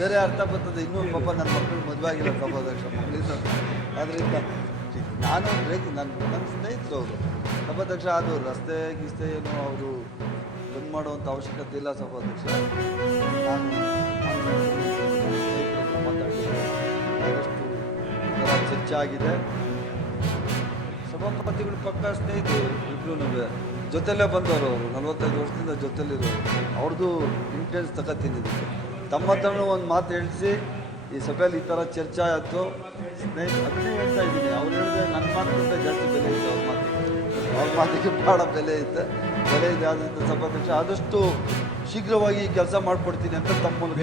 ಬೇರೆ ಅರ್ಥ ಬರ್ತದೆ. ಇನ್ನೂ ಪಾಪ ನನ್ನ ಮಕ್ಕಳು ಮದುವೆ ಆಗಿಲ್ಲ ಸಭಾಧ್ಯಕ್ಷ ಮಗಳಿಂದ. ಆದ್ದರಿಂದ ನಾನು ನನ್ನ ಸ್ನೇಹಿತರು ಅವರು ಸಭಾಧ್ಯಕ್ಷ. ಅದು ರಸ್ತೆ ಗೀಸ್ತೆ ಏನೋ ಅವರು ಬಂದ್ ಮಾಡುವಂಥ ಅವಶ್ಯಕತೆ ಇಲ್ಲ ಸಭಾಧ್ಯಕ್ಷ. ನಾನು ಸ್ನೇಹಿತರು ಮಾತಾಡಿ ಆದಷ್ಟು ಚರ್ಚೆ ಆಗಿದೆ. ಸಭಾಪತಿಗಳು ಪಕ್ಕ ಸ್ನೇಹಿತರು ಇಬ್ಬರೂ ಜೊತೆಲೇ ಬಂದವರು. ಅವರು 45 ವರ್ಷದಿಂದ ಜೊತೆಲಿರೋರು. ಅವ್ರದ್ದು ಇನ್ಫ್ಲೂಯೆನ್ಸ್ ತಗೋತೀನಿ ಇದಕ್ಕೆ. ತಮ್ಮ ಹತ್ರನೂ ಒಂದು ಮಾತು ಹೇಳಿಸಿ ಈ ಸಭೆಯಲ್ಲಿ ಈ ಥರ ಚರ್ಚೆ ಆಯಿತು. ಅದನ್ನೇ ಹೇಳ್ತಾ ಇದ್ದೀನಿ. ಅವ್ರು ಹೇಳಿದ್ರೆ ನನ್ನ ಮಾತಿಗಿಂತ ಜಾಸ್ತಿ ಬೆಲೆ ಇದೆ ಅವ್ರ ಮಾತಿಗೆ ಭಾಳ ಬೆಲೆ ಇದೆ. ಆದ್ದರಿಂದ ಸಭಾಧ್ಯಕ್ಷ ಆದಷ್ಟು ಶೀಘ್ರವಾಗಿ ಕೆಲಸ ಮಾಡಿಕೊಡ್ತೀನಿ ಅಂತ ತಮ್ಮ ಮೂಲಕ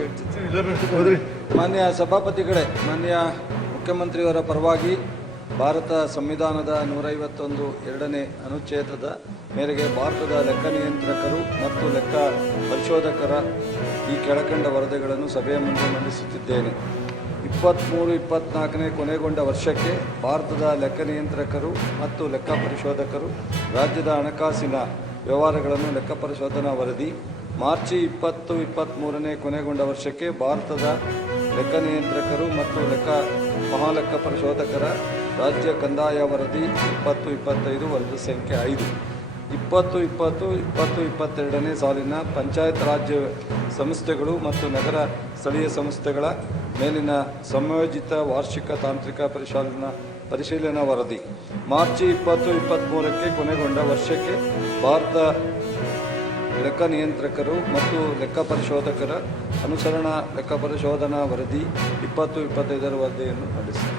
ಹೇಳ್ತೀನಿ. ಮಾನ್ಯ ಸಭಾಪತಿಗಳೇ, ಮಾನ್ಯ ಮುಖ್ಯಮಂತ್ರಿಯವರ ಪರವಾಗಿ ಭಾರತ ಸಂವಿಧಾನದ 151(2) ಅನುಚ್ಛೇದದ ಮೇರೆಗೆ ಭಾರತದ ಲೆಕ್ಕ ನಿಯಂತ್ರಕರು ಮತ್ತು ಲೆಕ್ಕ ಪರಿಶೋಧಕರ ಈ ಕೆಳಕಂಡ ವರದಿಗಳನ್ನು ಸಭೆಯ ಮುಂದೆ ಮಂಡಿಸುತ್ತಿದ್ದೇನೆ. 23-24ನೇ ಕೊನೆಗೊಂಡ ವರ್ಷಕ್ಕೆ ಭಾರತದ ಲೆಕ್ಕ ನಿಯಂತ್ರಕರು ಮತ್ತು ಲೆಕ್ಕ ಪರಿಶೋಧಕರು ರಾಜ್ಯದ ಹಣಕಾಸಿನ ವ್ಯವಹಾರಗಳನ್ನು ಲೆಕ್ಕ ಪರಿಶೋಧನಾ ವರದಿ. ಮಾರ್ಚ್ 20-23ನೇ ಕೊನೆಗೊಂಡ ವರ್ಷಕ್ಕೆ ಭಾರತದ ಲೆಕ್ಕ ನಿಯಂತ್ರಕರು ಮತ್ತು ಮಹಾಲೆಕ್ಕ ಪರಿಶೋಧಕರ ರಾಜ್ಯ ಕಂದಾಯ ವರದಿ 20-25 ವರದಿ ಸಂಖ್ಯೆ 5. 2020-2022ನೇ ಸಾಲಿನ ಪಂಚಾಯತ್ ರಾಜ್ಯ ಸಂಸ್ಥೆಗಳು ಮತ್ತು ನಗರ ಸ್ಥಳೀಯ ಸಂಸ್ಥೆಗಳ ಮೇಲಿನ ಸಂಯೋಜಿತ ವಾರ್ಷಿಕ ತಾಂತ್ರಿಕ ಪರಿಶೀಲನಾ ವರದಿ. ಮಾರ್ಚ್ 20-23ಕ್ಕೆ ಕೊನೆಗೊಂಡ ವರ್ಷಕ್ಕೆ ಭಾರತ ಲೆಕ್ಕ ನಿಯಂತ್ರಕರು ಮತ್ತು ಲೆಕ್ಕ ಪರಿಶೋಧಕರ ಅನುಸರಣಾ ಲೆಕ್ಕ ಪರಿಶೋಧನಾ ವರದಿ 20-25 ವರದಿಯನ್ನು ಮಂಡಿಸಿದೆ.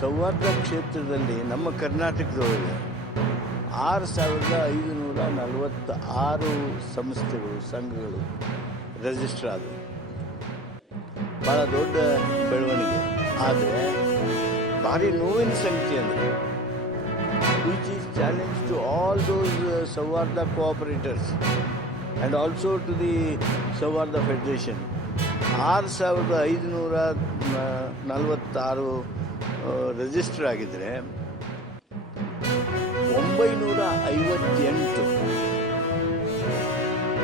ಸೌಹಾರ್ದ ಕ್ಷೇತ್ರದಲ್ಲಿ ನಮ್ಮ ಕರ್ನಾಟಕದೊಳಗೆ 6546 ಸಂಸ್ಥೆಗಳು ಸಂಘಗಳು ರಿಜಿಸ್ಟರ್ ಆದವು. ಭಾಳ ದೊಡ್ಡ ಬೆಳವಣಿಗೆ. ಆದರೆ ಭಾರಿ ನೋವಿನ ಸಂಖ್ಯೆ ಅಂದರೆ which is challenge to all those Souharda cooperators and also to the Souharda federation. 6546 register ಆಗಿದ್ದರೆ 958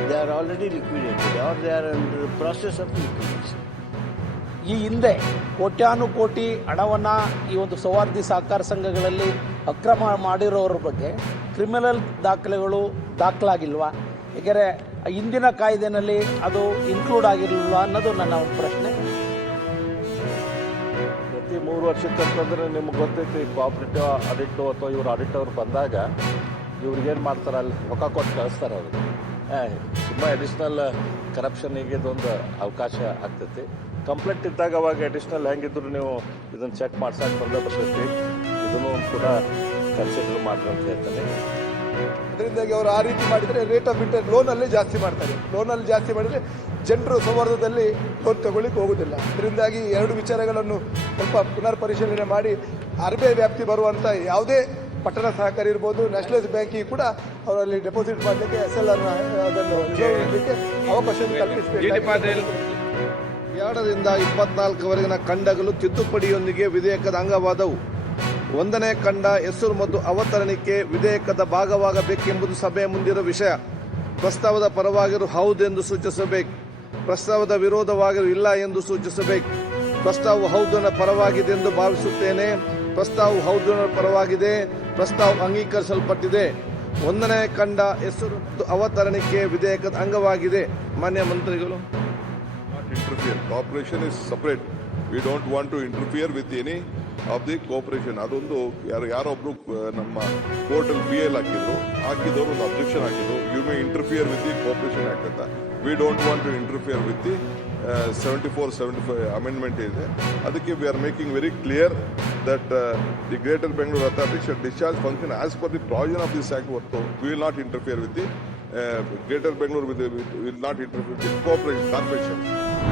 they are already liquidated are they are under process of liquidation. ಈ ಹಿಂದೆ ಕೋಟ್ಯಾನುಕೋಟಿ ಹಣವನ್ನು ಈ ಒಂದು ಸೌಹಾರ್ದ ಸಹಕಾರ ಸಂಘಗಳಲ್ಲಿ ಅಕ್ರಮ ಮಾಡಿರೋರ ಬಗ್ಗೆ ಕ್ರಿಮಿನಲ್ ದಾಖಲೆಗಳು ದಾಖಲಾಗಿಲ್ವಾ? ಏಕೆಂದರೆ ಹಿಂದಿನ ಕಾಯ್ದೆನಲ್ಲಿ ಅದು ಇನ್ಕ್ಲೂಡ್ ಆಗಿರಲಿಲ್ವಾ ಅನ್ನೋದು ನನ್ನ ಪ್ರಶ್ನೆ. ಪ್ರತಿ 3 ವರ್ಷಕ್ಕಂತಂದ್ರೆ ನಿಮ್ಗೆ ಗೊತ್ತೈತಿ, ಕೋಆಪರೇಟಿವ್ ಆಡಿಟು ಅಥವಾ ಇವ್ರು ಆಡಿಟವ್ರು ಬಂದಾಗ ಇವ್ರಿಗೇನು ಮಾಡ್ತಾರೆ, ಅಲ್ಲಿ ರೊಕ್ಕ ಕೊಟ್ಟು ಕಳಿಸ್ತಾರೆ. ಅವ್ರಿಗೆ ಸುಮ್ಮನೆ ಅಡಿಷ್ನಲ್ ಕರಪ್ಷನಿಗೆ ಇದೊಂದು ಅವಕಾಶ ಆಗ್ತೈತಿ. ಕಂಪ್ಲೇಂಟ್ ಇದ್ದಾಗ ಅವಾಗ ಅಡಿಷ್ನಲ್ ಹೆಂಗಿದ್ರು ನೀವು ಇದನ್ನು ಚೆಕ್ ಮಾಡ್ಸಕ್ಕೆ ಬರ್ತೈತಿ. ಇದನ್ನು ಕೂಡ ಕನ್ಸಿಡರ್ ಮಾಡ್ರಿ ಅಂತ ಹೇಳ್ತಾನೆ. ಅದರಿಂದಾಗಿ ಅವರು ಆ ರೀತಿ ಮಾಡಿದರೆ ರೇಟ್ ಆಫ್ ಇಂಟ್ರೆಸ್ಟ್ ಲೋನಲ್ಲಿ ಜಾಸ್ತಿ ಮಾಡ್ತಾರೆ. ಲೋನಲ್ಲಿ ಜಾಸ್ತಿ ಮಾಡಿದರೆ ಜನರು ಸೌಹಾರ್ದದಲ್ಲಿ ಲೋನ್ ತಗೊಳ್ಳಿಕ್ಕೆ ಹೋಗೋದಿಲ್ಲ. ಅದರಿಂದಾಗಿ 2 ವಿಚಾರಗಳನ್ನು ಸ್ವಲ್ಪ ಪುನರ್ ಪರಿಶೀಲನೆ ಮಾಡಿ RBI ವ್ಯಾಪ್ತಿ ಬರುವಂಥ ಯಾವುದೇ ಪಟ್ಟಣ ಸಹಕಾರಿ ಇರ್ಬೋದು, ನ್ಯಾಷನಲೈಸ್ ಬ್ಯಾಂಕಿಗೆ ಕೂಡ ಅವರಲ್ಲಿ ಡೆಪಾಸಿಟ್ ಮಾಡಲಿಕ್ಕೆ SLR ಅದನ್ನು ಇಡಲಿಕ್ಕೆ ಅವಕಾಶ ಕಲ್ಪಿಸಬೇಕು. 2ರಿಂದ 24ವರೆಗಿನ ಖಂಡಗಳು ತಿದ್ದುಪಡಿಯೊಂದಿಗೆ ವಿಧೇಯಕದ ಅಂಗವಾದವು. 1ನೇ ಖಂಡ ಹೆಸರು ಮತ್ತು ಅವತರಣಿಕೆ ವಿಧೇಯಕದ ಭಾಗವಾಗಬೇಕೆಂಬುದು ಸಭೆಯ ಮುಂದಿರುವ ವಿಷಯ. ಪ್ರಸ್ತಾವದ ಪರವಾಗಿರು ಹೌದೆಂದು ಸೂಚಿಸಬೇಕು. ಪ್ರಸ್ತಾವದ ವಿರೋಧವಾಗಿರು ಇಲ್ಲ ಎಂದು ಸೂಚಿಸಬೇಕು. ಪ್ರಸ್ತಾವವು ಹೌದನ ಪರವಾಗಿದೆ ಎಂದು ಭಾವಿಸುತ್ತೇನೆ. ಪ್ರಸ್ತಾವವು ಹೌದನ ಪರವಾಗಿದೆ. ಪ್ರಸ್ತಾವ ಅಂಗೀಕರಿಸಲ್ಪಟ್ಟಿದೆ. 1ನೇ ಖಂಡ ಹೆಸರು ಮತ್ತು ಅವತರಣಿಕೆ ವಿಧೇಯಕದ ಅಂಗವಾಗಿದೆ. ಮಾನ್ಯ ಮಂತ್ರಿಗಳು. Cooperation is separate. We don't want to interfere with any of the cooperation. ಅದೊಂದು ಯಾರೊಬ್ರು ನಮ್ಮ ಕೋರ್ಟಲ್ಲಿ PL ಹಾಕಿದವರು ಒಂದು ಅಬ್ಜೆಕ್ಷನ್ ಹಾಕಿದ್ರು. You may interfere with the cooperation act ಅಂತ. We don't want to interfere with the 74-75 amendment ಇದೆ. ಅದಕ್ಕೆ we are making very clear that the Greater Bengaluru Authority should discharge function as per the provision of this Act. We will not interfere with the Greater Bengaluru will not interfere with the corporation.